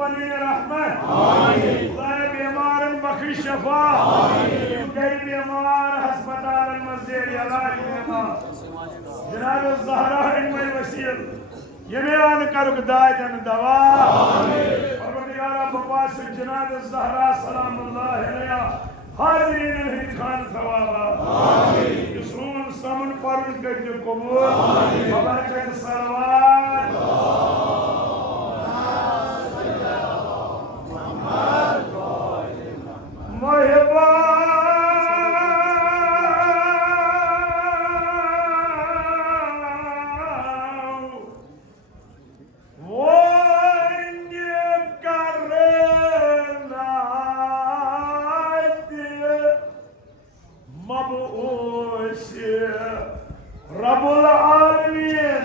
पनी रहमत, खुदाए बीमारन बख्श शफा, गैर बीमार हस्पताल मस्जिद इलाज बीमार, जनाब ज़हरा इनमें वसील, यमें करुक दायतन दवा, परवरदिगारा बपास जनाब ज़हरा सलामुल्लाह अलैहा, हाज़रीन हिंद खान सवाबा, यसून समन परन कर जो कबूल, बबरकत सलवात, मोहिबा रब्बुल आलमीन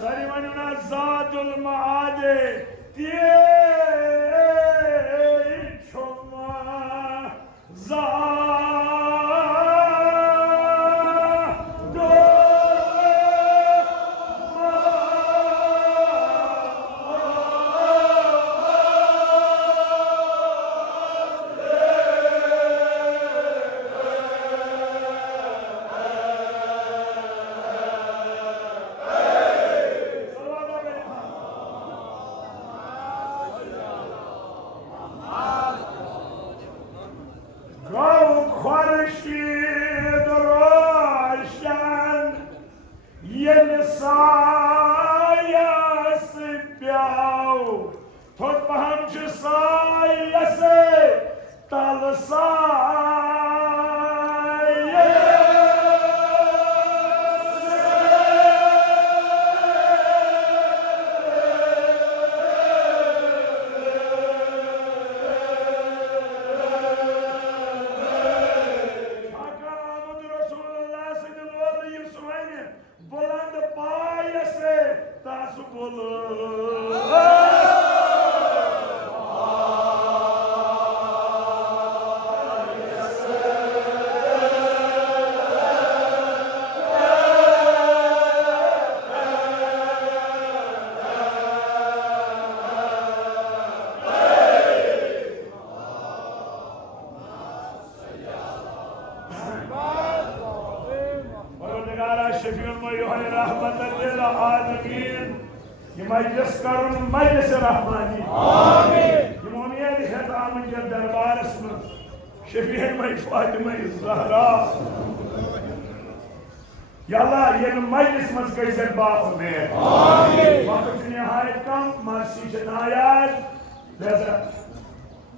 सरिवनुना ज़ातुल मआदे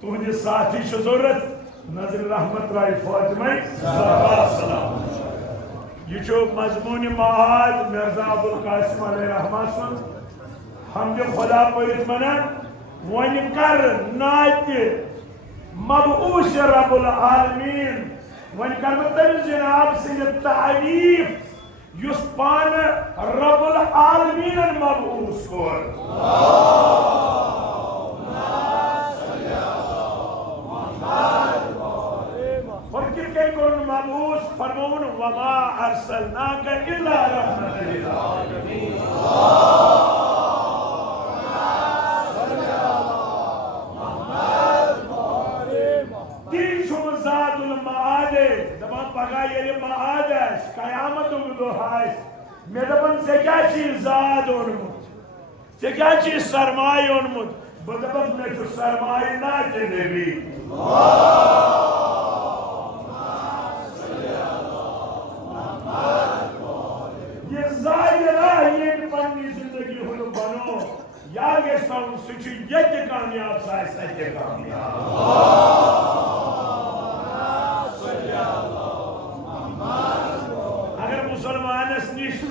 तुझे साथी जरूरत नजर रहमत राय फातिमा ज़हरा सलाम ये मजमून महाज मिर्जा अबुल कासिम अलैहिर्रहमान हमद खुदा पढ़ित मना वन कर नात मबऊस रब्बुल आलमीन वन कर तम जनाब सिंह तारीफ युस पान रब्बुल आलमीन मबऊस कोर मबूस फरमौन वमा अरसलनाका इल्ला रहमतल लिल आलमीन तीन शुमजातुल माआदे दबा पगा ये माआद कयामत दो हाय मे दबन से क्या चीज जाद ओनमुत से क्या चीज सरमाय ओनमुत बदबक में तो सरमाय ना के नबी कामयाब अगर मुसलमानस निश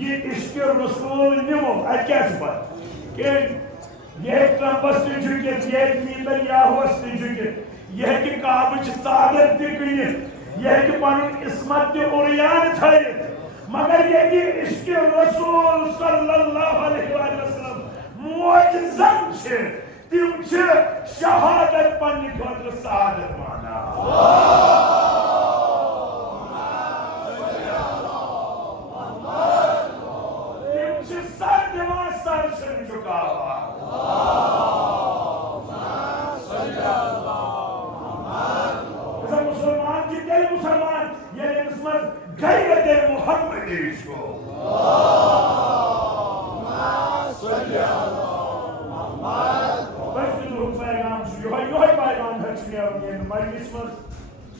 ये इश्क रसूल निमो क्या यह ट्रम्पस झुकित यह नींदर याहुस झुकित यह कि काबच चादर यह कि पन इस्मत उरियान थरित मगर यह कि इश्क रसूल सल्लल्लाहु अलैहि वसल्लम मोजज़न तिम शहादत पन्ने खतर सादत माना तिम सर दिवान सर छन झुकावा मुसलमान की तेल मुसलमान ये मुसलमान गैरत मोहम्मदी को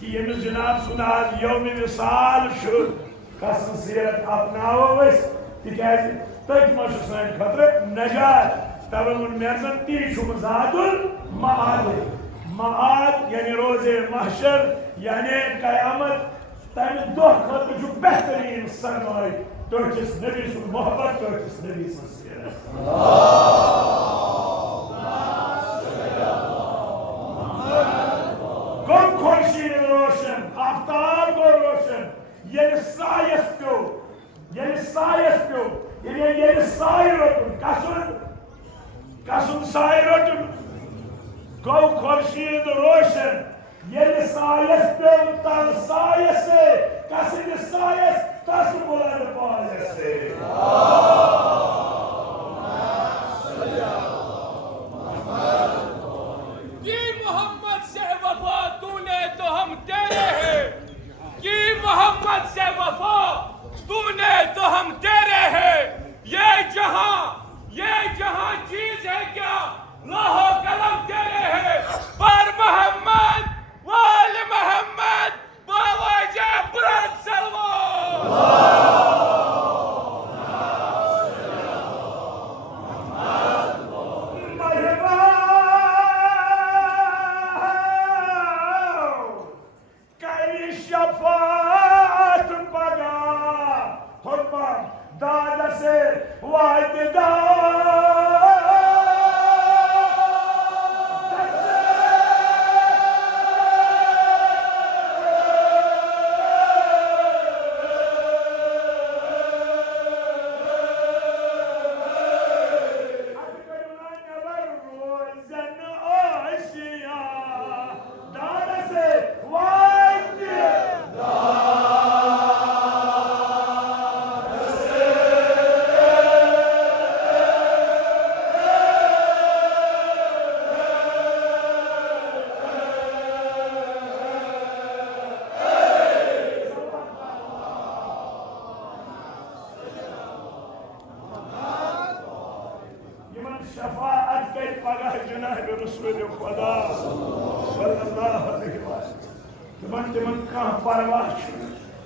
कि जनाब सुन आज यौम विसाल कसन सीरत अपनाव तिकाज तथ मज सान खतर नजात तवे वो मेरजन ती जादुल माद यानी रोजे महशर यानी कयामत तमे दो खतर बेहतरीन सरमाय तुझिस नबी सुन मोहब्बत तुझिस नबी सुन गम खुर्शीद रोशन आफ्ताब गो रोशन ये सायस प्यो ये साय रोटुन कसन साय रोटुन गो खुर्शीद रोशन ये सायस प्यो तर सायस कसन सायस तस बुलंद पायस मोहम्मद से वफा तूने तो हम तेरे हैं ये जहां चीज है क्या लोहो कलम तेरे हैं पर मोहम्मद वाल मोहम्मद बावाजा बुलंद सलवार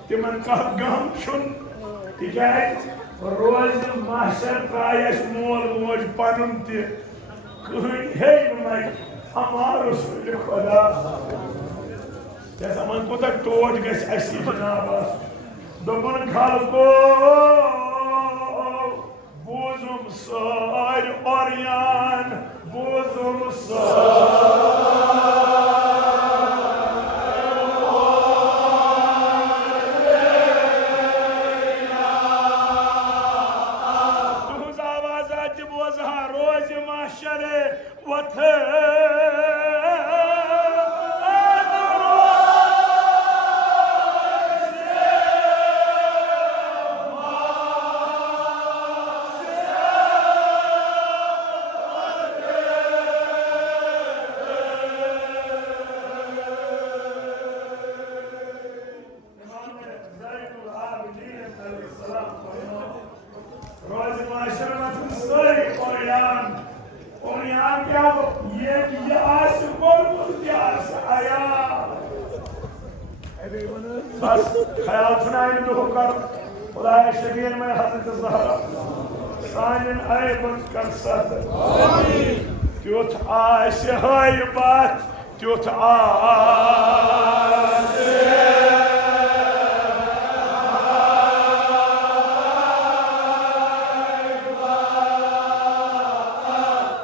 तिमन कह गम छुन तिकाज रोज महशर त्रायस मोल मोज पनुन ते कहन हे हमार रसूल खुदा जैसा मन को तक टोट गस ऐसी जनाब दोपन खालको बोजुम सार औरियान बोजुम सार ख्याल सुनाइन दो कर खुदा शबीर में हजरत ज़हरा सानिन ऐबन कर सत त्युथ आस हाय बात त्युथ आस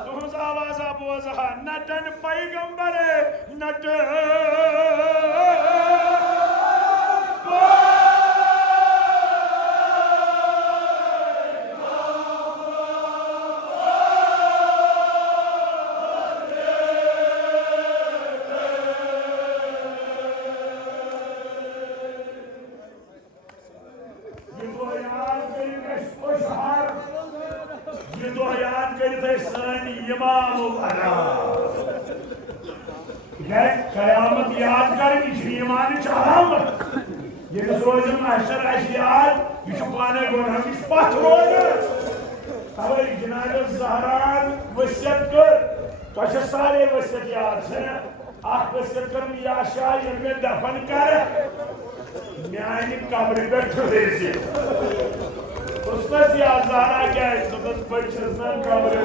तुहज आवाज बोझा नटन पैगंबर नट कर सन इमाम बना कयामत याद कर ईमान अलामत ये रोज महशर याद यह पाने गोना पथ रोज तवे जनाब ज़हरान वसियत कर तो सारे वसियत याद से वसियत कर या शाह ये में दफन कर म्यान कब्र पे उसमें या ज़हरा क्या है तो बचस न कब्र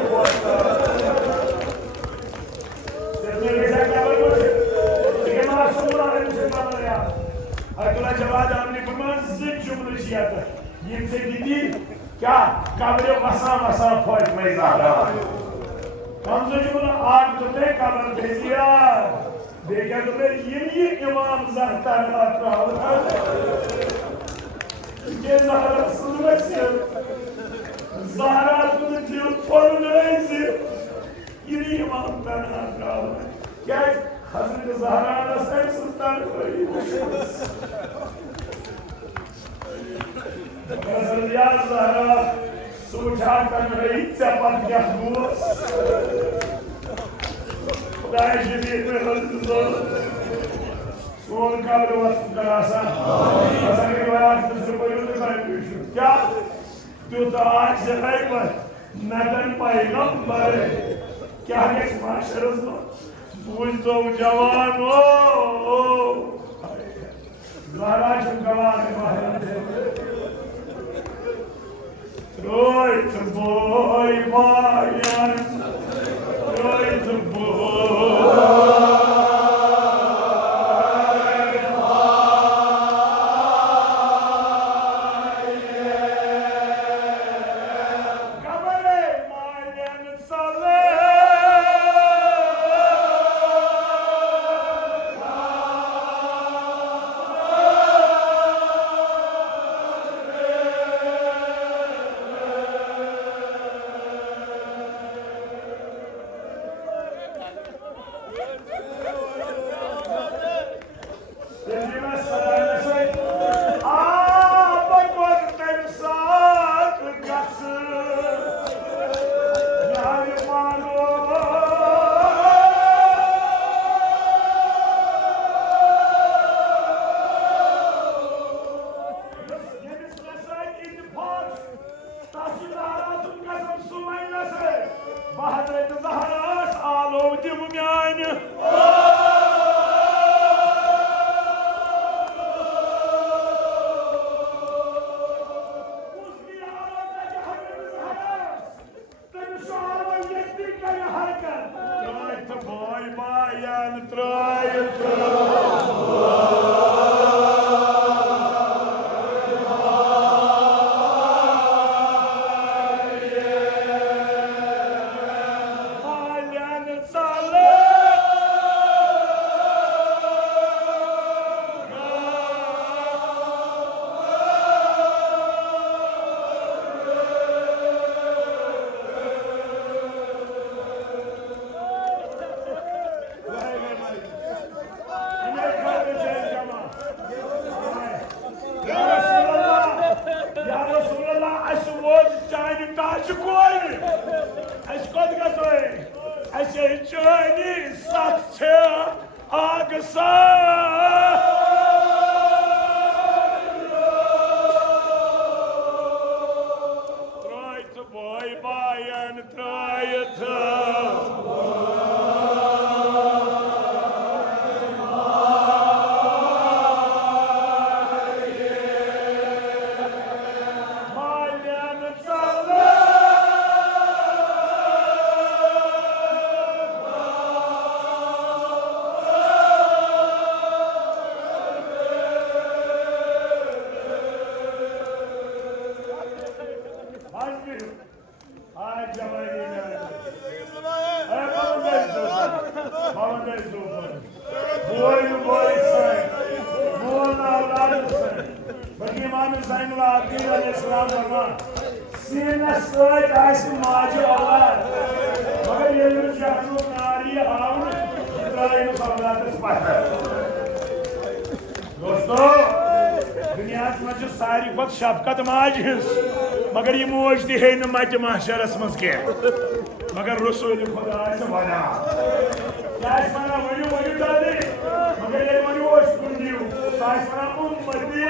अब्दुल्ला जवाद हमने फरमाया जुमले से दीदी क्या कब्र वसा वसा फौज में ज़हरा हम से जुमला आग तो ते कब्र भेजिया देखा तो ये इमाम ज़हरा रहा ये ज़हरा सुन से ज़हरा सुन जो फोन नहीं से ये इमाम रहा क्या हज़रत ज़हरा नस्ल सुल्तान या ज़हरा सूझा कर रही चपत क्या खुदाए शरीफ में हज़रत सोन का बरवस्त करासा असल के बाद क्या जो तो आज से है पर नदन पैगंबर क्या है माशरस पूछ तो जवान हो ज़हरा जवान Roy to boy, Marian, Roy to boy. दोस्तों दुनिया में सारी शफकत माज मगर यह मोज तह मत महशरस मज कह मगर रसूल खुदा से बना यास मना वनी दादी मगर ये वनी वोश कुंडियो साइस मना उम्मती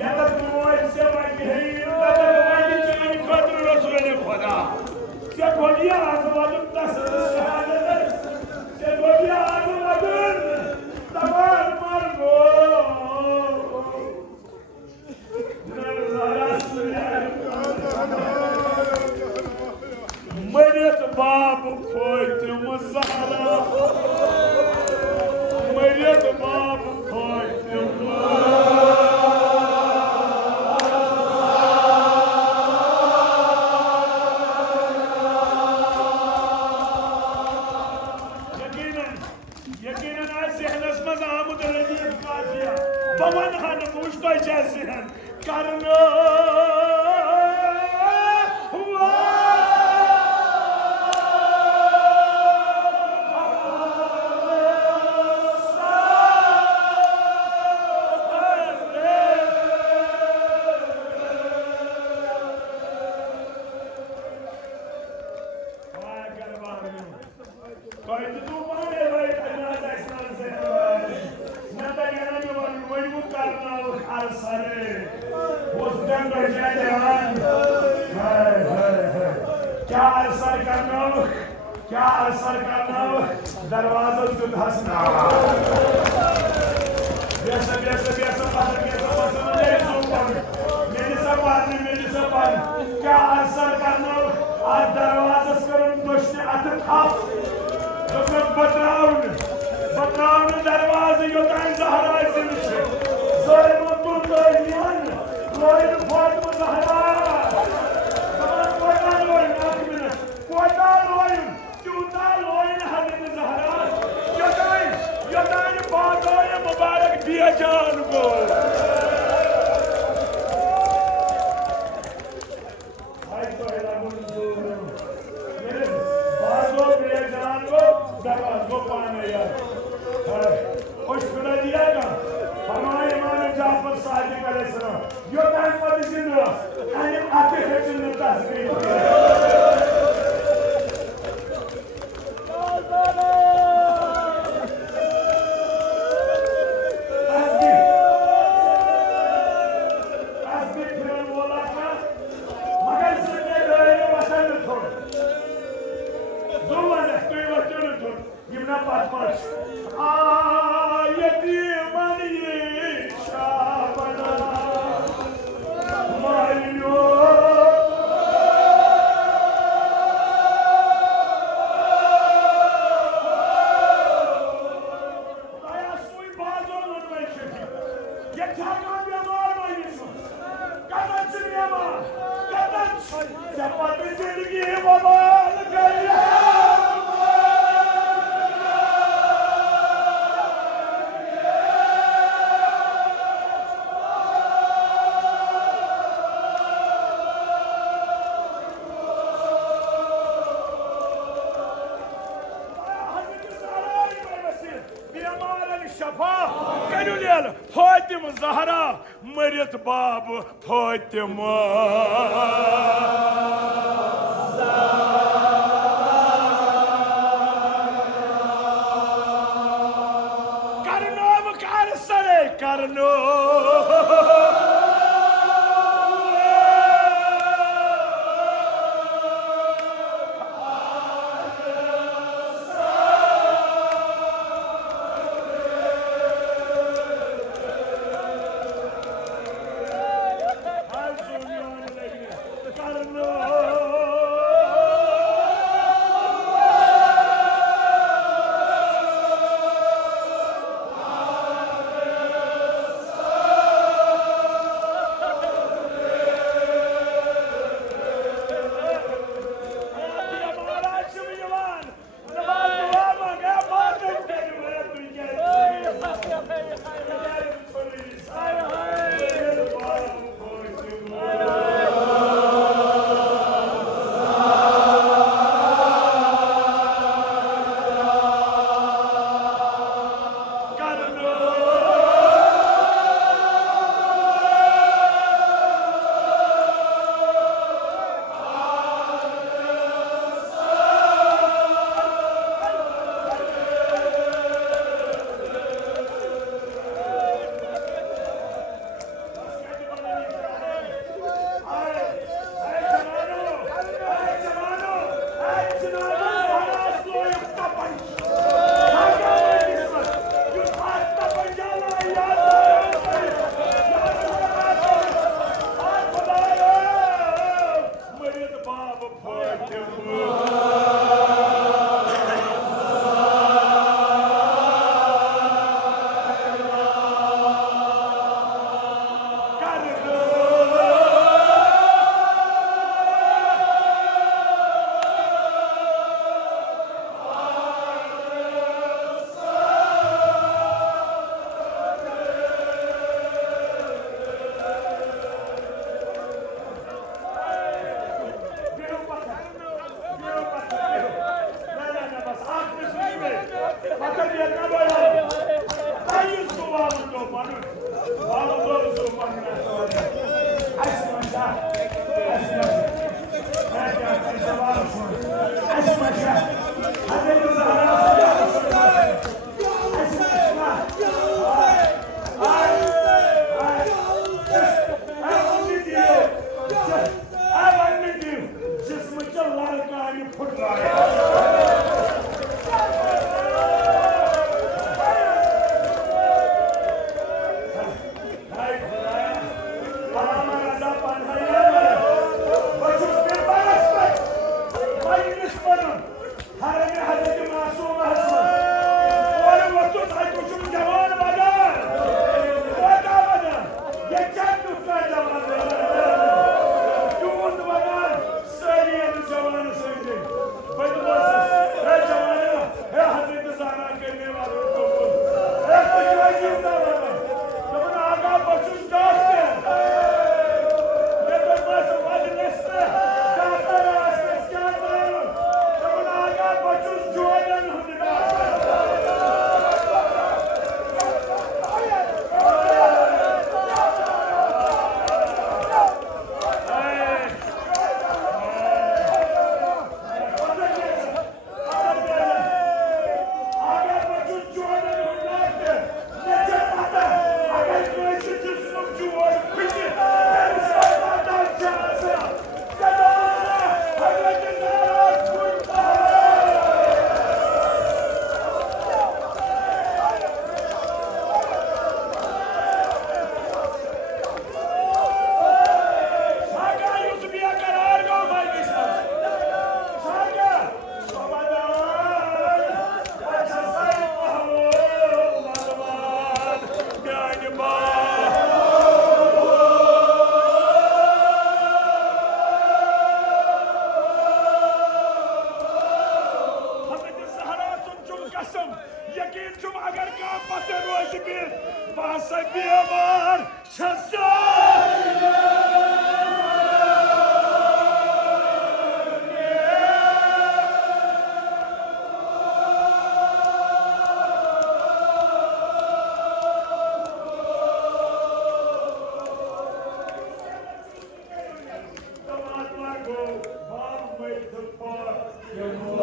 या तो मोय से वाली है या तो वाली चीज खतर रसूल खुदा से खोलिया आजमादुन तसर शहादत से खोलिया आजमादुन तमाम मरगो मरियत बाब खोतम ज़हरा मरियत बाब खोतम यकीनन आज ज़हनस मज़ आमुद रजीब काफिया बवन हन मुश्तो जैसिहन करनो क्या असर करना दरवाजा जुद हंसना बेसा बाहर के सब मेरे सुपर मेरी सब क्या असर करना आज दरवाजा करूं दोस्त अत खाप तो बतराउन दरवाजा यो कान ज़हरा जिंद जोर मुतु लोइन लोइन फातिमा ज़हरा कोटा लोइन मुबारक दिया जान को दरवाज को पाने यार और सुना दिया का हमारे इमाम जाफर सादिक अलैहिस्सलाम यो टाइम पर जिंदा यानी आते हैं जिंदा तस्वीर फातिमा ज़हरा मरियत बाब फातिमा करनो कर सरे करनो वन फुटराया Your